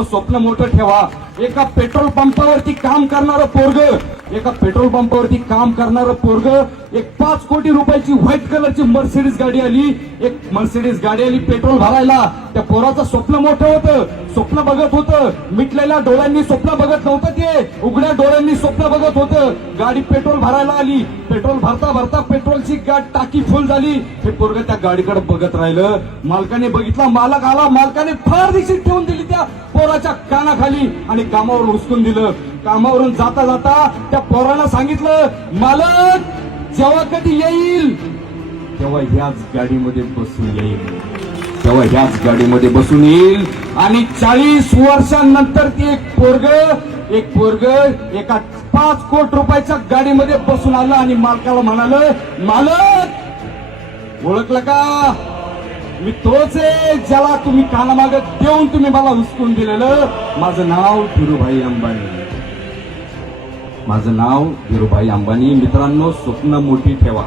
थोडं स्वप्न मोठं ठेवा. एका पेट्रोल पंपावरती काम करणारं पोरग एक 5 कोटी रुपयाची व्हाईट कलरची मर्सिडीज गाडी आली पेट्रोल भरायला. त्या पोराचं स्वप्न मोठं होतं, स्वप्न बघत होतं, मिटलेल्या डोळ्यांनी स्वप्न बघत नव्हतं, ते उघड्या डोळ्यांनी स्वप्न बघत होतं. गाडी पेट्रोल भरायला आली, पेट्रोल भरता भरता पेट्रोलची टाकी फुल झाली. हे पोरग त्या गाडीकडे बघत राहिलं. मालकाने बघितला, मालक आला, मालकाने फार दिशीत ठेवून दिली त्या पोराच्या कानाखाली आणि कामावर हुसकून दिलं. कामावरून जाता जाता त्या पोराला सांगितलं, मालक जेव्हा कधी येईल तेव्हा ह्याच गाडीमध्ये बसून येईल. आणि 40 वर्षांनंतर ती एक पोरग एका 5 कोटी रुपयाच्या गाडीमध्ये बसून आलं आणि मालकाला म्हणालं, मालक ओळखलं का, मी तोच आहे ज्याला तुम्ही कानामागं देऊन तुम्ही मला हुसकून दिलेलं. माझं नाव धीरूभाई अंबानी. मित्रांनो, स्वप्न मोठी ठेवा.